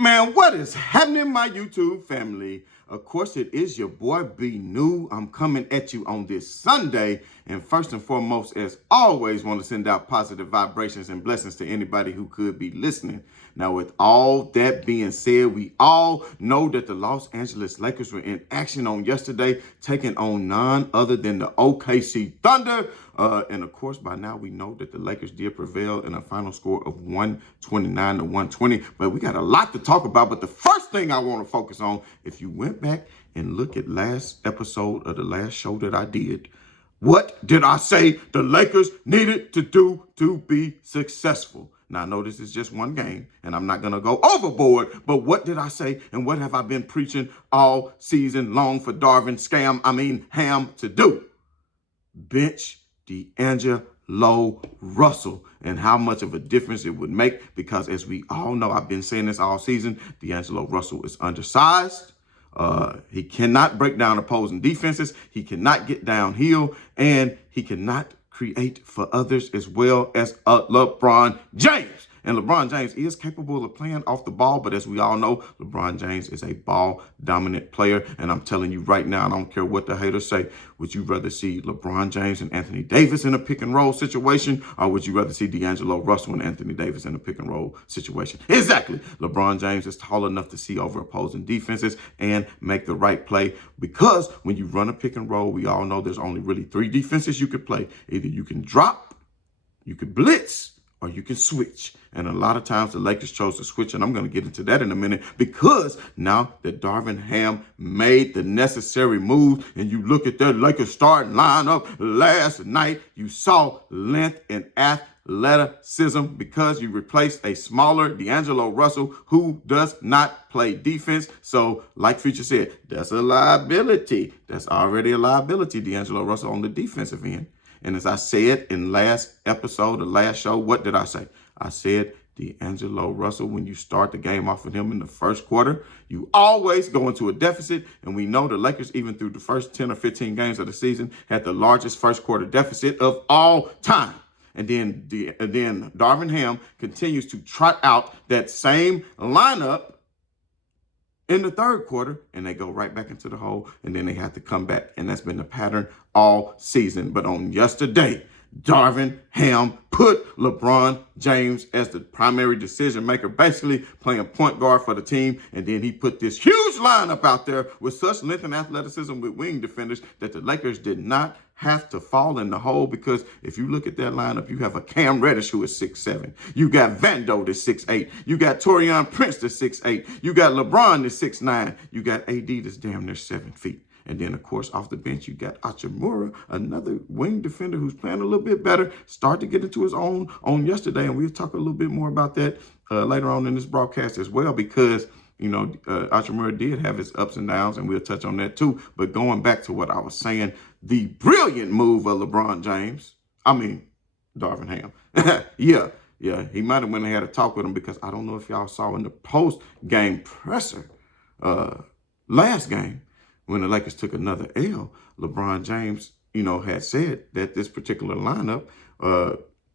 Man, what is happening, my YouTube family? Of course, it is your boy B New. I'm coming at you on this Sunday. And first and foremost, as always, want to send out positive vibrations and blessings to anybody who could be listening. Now, with all that being said, we all know that the Los Angeles Lakers were in action on yesterday, taking on none other than the OKC Thunder. And of course, by now we know that the Lakers did prevail in a final score of 129 to 120. But we got a lot to talk about. But the first thing I want to focus on, if you went back and look at last episode of the last show that I did, what did I say the Lakers needed to do to be successful? Now, I know this is just one game, and I'm not going to go overboard, but what did I say, and what have I been preaching all season long for Darvin Ham to do? Bench D'Angelo Russell, and how much of a difference it would make, because as we all know, I've been saying this all season, D'Angelo Russell is undersized. He cannot break down opposing defenses. He cannot get downhill, and he cannot create for others as well as LeBron James. And LeBron James is capable of playing off the ball, but as we all know, LeBron James is a ball-dominant player. And I'm telling you right now, I don't care what the haters say, would you rather see LeBron James and Anthony Davis in a pick-and-roll situation, or would you rather see D'Angelo Russell and Anthony Davis in a pick-and-roll situation? Exactly. LeBron James is tall enough to see over opposing defenses and make the right play, because when you run a pick-and-roll, we all know there's only really three defenses you could play. Either you can drop, you could blitz, or you can switch. And a lot of times the Lakers chose to switch, and I'm going to get into that in a minute, because now that Darvin Ham made the necessary move, and you look at that Lakers starting lineup last night, you saw length and athleticism, because you replaced a smaller D'Angelo Russell who does not play defense. So like Future said, that's a liability. That's already a liability, D'Angelo Russell on the defensive end. And as I said in last episode, the last show, what did I say? I said D'Angelo Russell, when you start the game off with him in the first quarter, you always go into a deficit. And we know the Lakers, even through the first 10 or 15 games of the season, had the largest first quarter deficit of all time. And then Darvin Ham continues to trot out that same lineup in the third quarter, and they go right back into the hole, and then they have to come back. And that's been the pattern all season. But on yesterday, Darvin Ham put LeBron James as the primary decision maker, basically playing point guard for the team. And then he put this huge lineup out there with such length and athleticism with wing defenders that the Lakers did not have to fall in the hole, because if you look at that lineup, you have a Cam Reddish who is 6'7". You got Vando that's 6'8". You got Taurean Prince that's 6'8". You got LeBron that's 6'9". You got AD that's damn near 7 feet. And then, of course, off the bench, you got Hachimura, another wing defender who's playing a little bit better, start to get into his own on yesterday. And we'll talk a little bit more about that later on in this broadcast as well, because you know, Hachimura did have his ups and downs, and we'll touch on that too. But going back to what I was saying, the brilliant move of LeBron James, Darvin Ham. Yeah, he might have went and had a talk with him, because I don't know if y'all saw in the post-game presser last game, when the Lakers took another L, LeBron James, had said that this particular lineup,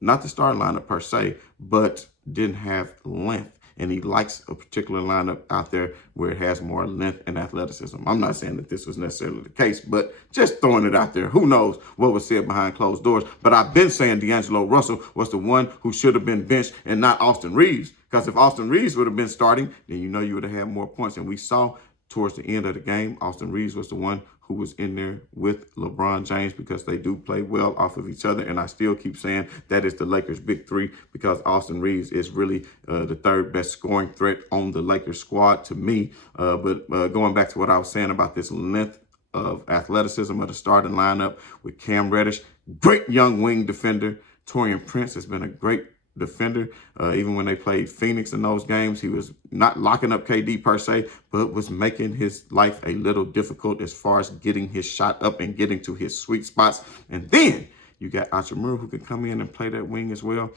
not the starting lineup per se, but didn't have length. And he likes a particular lineup out there where it has more length and athleticism. I'm not saying that this was necessarily the case, but just throwing it out there. Who knows what was said behind closed doors? But I've been saying D'Angelo Russell was the one who should have been benched and not Austin Reeves. Because if Austin Reeves would have been starting, then you would have had more points. And we saw towards the end of the game, Austin Reeves was the one who was in there with LeBron James, because they do play well off of each other. And I still keep saying that is the Lakers' big three, because Austin Reeves is really the third best scoring threat on the Lakers squad to me. But going back to what I was saying about this length of athleticism of the starting lineup with Cam Reddish, great young wing defender. Taurean Prince has been a great defender. Even when they played Phoenix in those games, he was not locking up KD per se, but was making his life a little difficult as far as getting his shot up and getting to his sweet spots. And then you got Hachimura, who can come in and play that wing as well.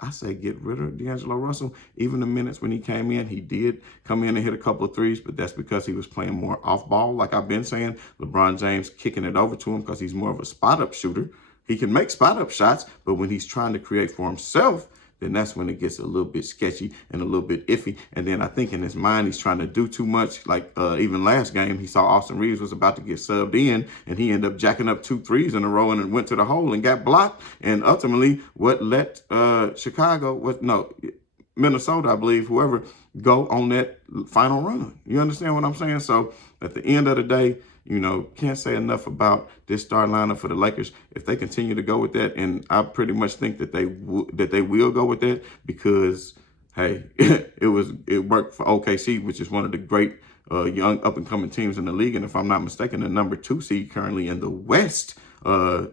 I say get rid of D'Angelo Russell. Even the minutes when he came in, he did come in and hit a couple of threes, but that's because he was playing more off ball. Like I've been saying, LeBron James kicking it over to him because he's more of a spot up shooter. He can make spot up shots, but when he's trying to create for himself, then that's when it gets a little bit sketchy and a little bit iffy. And then I think in his mind, he's trying to do too much. Like even last game, he saw Austin Reeves was about to get subbed in, and he ended up jacking up 2 threes in a row and went to the hole and got blocked. And ultimately, what let Minnesota, I believe, whoever, go on that final run. You understand what I'm saying? So at the end of the day, can't say enough about this starting lineup for the Lakers. If they continue to go with that, and I pretty much think that they will go with that, because hey, it worked for OKC, which is one of the great young up and coming teams in the league. And if I'm not mistaken, the number 2 seed currently in the West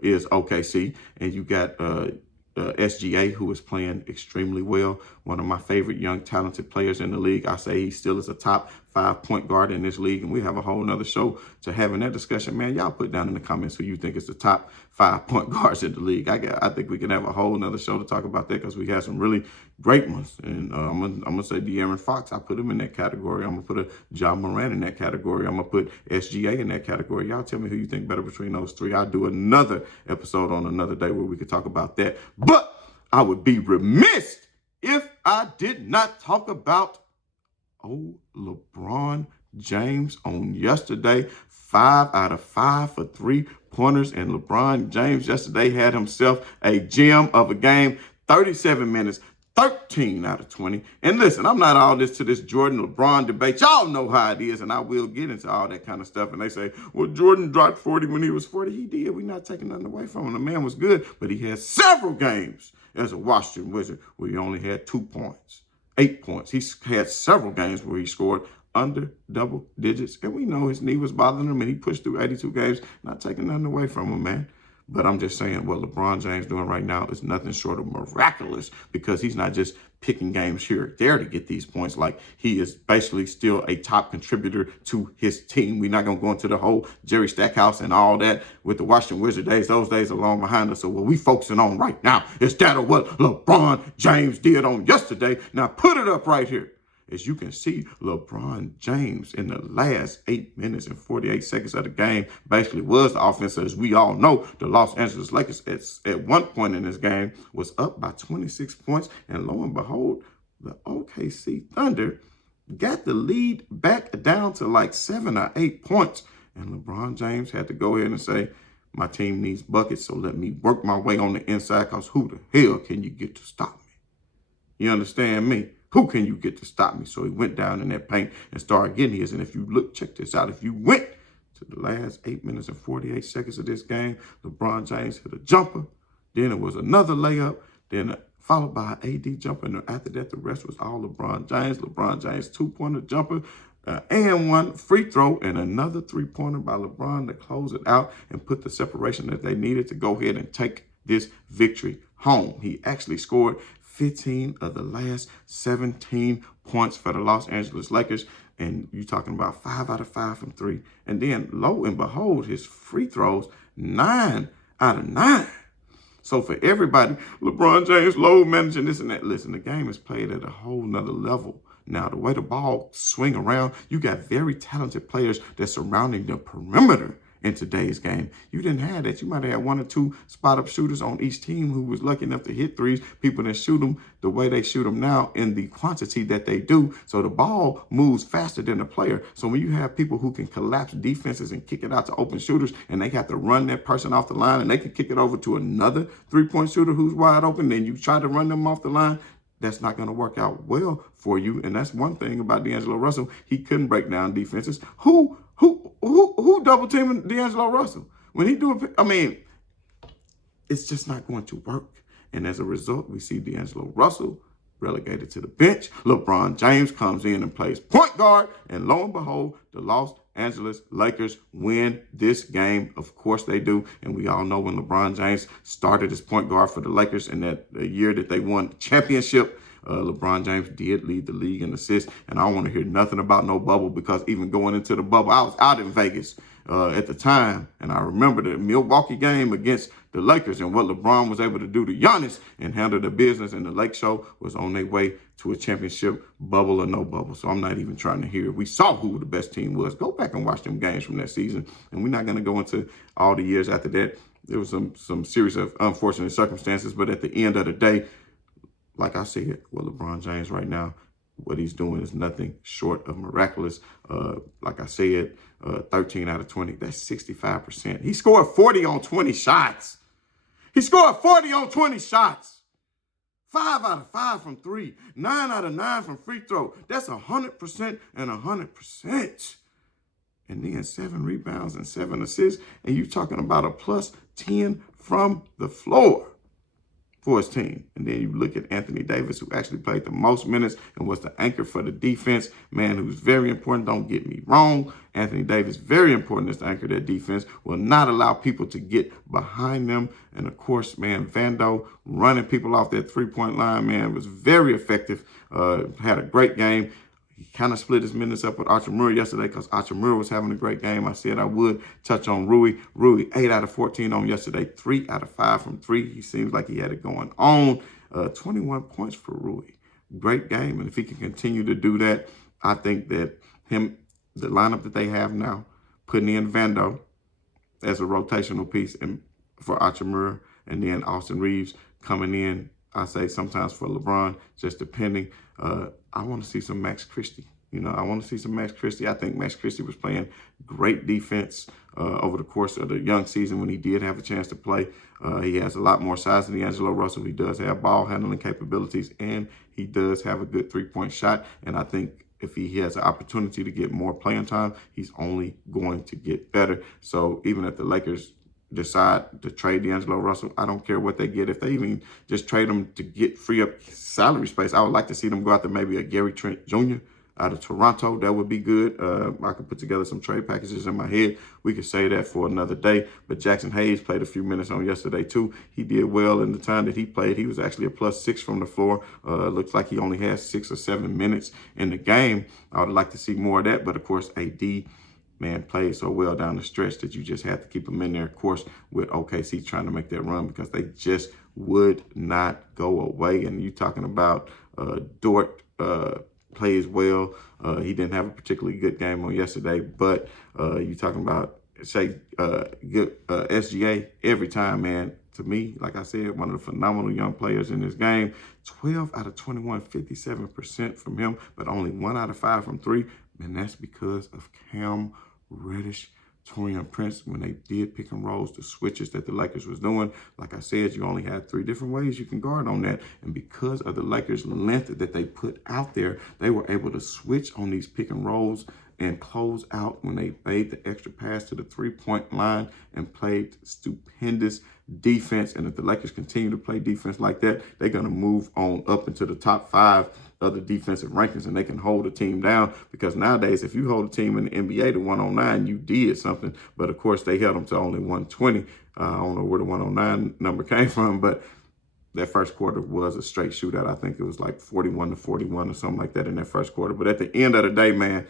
is OKC, and you got SGA, who is playing extremely well. One of my favorite young, talented players in the league. I say he still is a top 5 point guard in this league, and we have a whole nother show to having that discussion. Man, y'all put down in the comments who you think is the top 5 point guards in the league. I think we can have a whole nother show to talk about that, because we have some really great ones. And I'm gonna say De'Aaron Fox. I put him in that category. I'm gonna put a John Moran in that category. I'm gonna put SGA in that category. Y'all tell me who you think better between those 3. I'll do another episode on another day where we could talk about that. But I would be remiss if I did not talk about LeBron James on yesterday. 5 out of 5 for 3-pointers. And LeBron James yesterday had himself a gem of a game. 37 minutes, 13 out of 20. And listen, I'm not all this to this Jordan LeBron debate. Y'all know how it is, and I will get into all that kind of stuff. And they say, well, Jordan dropped 40 when he was 40. He did. We're not taking nothing away from him. The man was good, but he had several games as a Washington Wizard where he only had 2 points, 8 points. He had several games where he scored under double digits. And we know his knee was bothering him, and he pushed through 82 games. Not taking nothing away from him, man. But I'm just saying what LeBron James doing right now is nothing short of miraculous, because he's not just picking games here or there to get these points. Like, he is basically still a top contributor to his team. We're not going to go into the whole Jerry Stackhouse and all that with the Washington Wizard days. Those days are long behind us. So what we focusing on right now is that of what LeBron James did on yesterday. Now put it up right here. As you can see, LeBron James in the last 8 minutes and 48 seconds of the game basically was the offense. As we all know, the Los Angeles Lakers at one point in this game was up by 26 points. And lo and behold, the OKC Thunder got the lead back down to like 7 or 8 points. And LeBron James had to go ahead and say, my team needs buckets, so let me work my way on the inside, because who the hell can you get to stop me? You understand me? Who can you get to stop me? So he went down in that paint and started getting his. And if you look, check this out. If you went to the last 8 minutes and 48 seconds of this game, LeBron James hit a jumper. Then it was another layup. Then followed by an AD jumper. And after that, the rest was all LeBron James. LeBron James 2-pointer jumper and 1 free throw, and another 3-pointer by LeBron to close it out and put the separation that they needed to go ahead and take this victory home. He actually scored 15 of the last 17 points for the Los Angeles Lakers. And you're talking about 5 out of 5 from 3. And then, lo and behold, his free throws, 9 out of 9. So for everybody, LeBron James, load managing this and that. Listen, the game is played at a whole nother level. Now, the way the ball swing around, you got very talented players that's surrounding the perimeter in today's game. You didn't have that. You might have had 1 or 2 spot-up shooters on each team who was lucky enough to hit threes. People that shoot them the way they shoot them now in the quantity that they do. So the ball moves faster than the player. So when you have people who can collapse defenses and kick it out to open shooters, and they have to run that person off the line, and they can kick it over to another 3-point shooter who's wide open, then you try to run them off the line, that's not going to work out well for you. And that's one thing about D'Angelo Russell. He couldn't break down defenses. Who double teaming D'Angelo Russell? When he do it, I mean, it's just not going to work. And as a result, we see D'Angelo Russell relegated to the bench. LeBron James comes in and plays point guard. And lo and behold, the Los Angeles Lakers win this game. Of course they do. And we all know when LeBron James started as point guard for the Lakers in that year that they won the championship, LeBron James did lead the league in assists. And I don't want to hear nothing about no bubble, because even going into the bubble, I was out in Vegas at the time. And I remember the Milwaukee game against the Lakers and what LeBron was able to do to Giannis and handle the business. And the Lake Show was on their way to a championship, bubble or no bubble. So I'm not even trying to hear it. We saw who the best team was. Go back and watch them games from that season. And we're not going to go into all the years after that. There was some series of unfortunate circumstances. But at the end of the day, like I said, with LeBron James right now, what he's doing is nothing short of miraculous. Like I said, 13 out of 20, that's 65%. He scored 40 on 20 shots. He scored 40 on 20 shots. 5 out of 5 from 3. 9 out of 9 from free throw. That's 100% and 100%. And then 7 rebounds and 7 assists. And you're talking about a plus 10 from the floor for his team. And then you look at Anthony Davis, who actually played the most minutes and was the anchor for the defense. Man, who's very important. Don't get me wrong. Anthony Davis, very important as the anchor of that defense, will not allow people to get behind them. And of course, man, Vando running people off that three-point line, man, was very effective. Had a great game. He kind of split his minutes up with Hachimura yesterday because Hachimura was having a great game. I said I would touch on Rui. Rui, 8 out of 14 on yesterday, 3 out of 5 from 3. He seems like he had it going on. 21 points for Rui. Great game. And if he can continue to do that, I think that the lineup that they have now, putting in Vando as a rotational piece and for Hachimura, and then Austin Reeves coming in, I say sometimes for LeBron, just depending. I want to see some Max Christie. I want to see some Max Christie. I think Max Christie was playing great defense over the course of the young season when he did have a chance to play. He has a lot more size than D'Angelo Russell. He does have ball handling capabilities, and he does have a good three-point shot. And I think if he has an opportunity to get more playing time, he's only going to get better. So even if the Lakers decide to trade D'Angelo Russell, I don't care what they get. If they even just trade him to free up salary space, I would like to see them go after maybe a Gary Trent Jr. out of Toronto. That would be good. I could put together some trade packages in my head. We could say that for another day. But Jackson Hayes played a few minutes on yesterday too. He did well in the time that he played. He was actually a +6 from the floor. Looks like he only had 6 or 7 minutes in the game. I would like to see more of that. But of course, AD, man, played so well down the stretch that you just have to keep him in there, of course, with OKC trying to make that run because they just would not go away. And you talking about Dort plays well. He didn't have a particularly good game on yesterday, but you talking about, say, good SGA every time, man. To me, like I said, one of the phenomenal young players in this game. 12 out of 21, 57% from him, but only 1 out of 5 from 3. And that's because of Cam Reddish, Taurean Prince, when they did pick and rolls, the switches that the Lakers was doing. Like I said, you only had 3 different ways you can guard on that. And because of the Lakers' length that they put out there, they were able to switch on these pick and rolls and close out when they made the extra pass to the three-point line and played stupendous defense. And if the Lakers continue to play defense like that, they're going to move on up into the top 5 of the defensive rankings, and they can hold a team down, because nowadays, if you hold a team in the NBA to 109, you did something. But of course, they held them to only 120. I don't know where the 109 number came from, but that first quarter was a straight shootout. I think it was like 41-41 or something like that in that first quarter. But at the end of the day, man,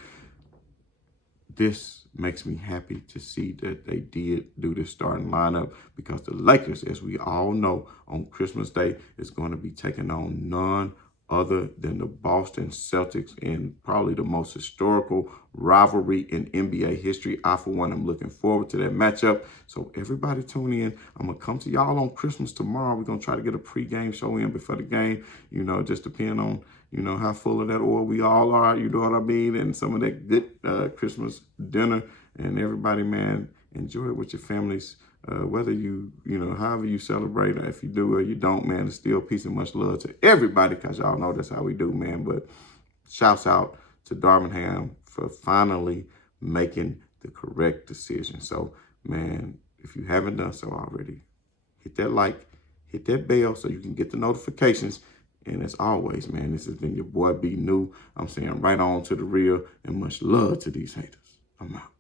this makes me happy to see that they did do this starting lineup, because the Lakers, as we all know, on Christmas Day is going to be taking on none other than the Boston Celtics in probably the most historical rivalry in NBA history. I, for one, am looking forward to that matchup. So everybody tune in. I'm going to come to y'all on Christmas tomorrow. We're going to try to get a pregame show in before the game. Just depend on, how full of that oil we all are, you know what I mean? And some of that good Christmas dinner. And everybody, man, enjoy it with your families. Whether you, however you celebrate, or if you do or you don't, man, it's still peace and much love to everybody, because y'all know that's how we do, man. But shouts out to Darvin for finally making the correct decision. So, man, if you haven't done so already, hit that like, hit that bell so you can get the notifications. And as always, man, this has been your boy B New. I'm saying right on to the real, and much love to these haters. I'm out.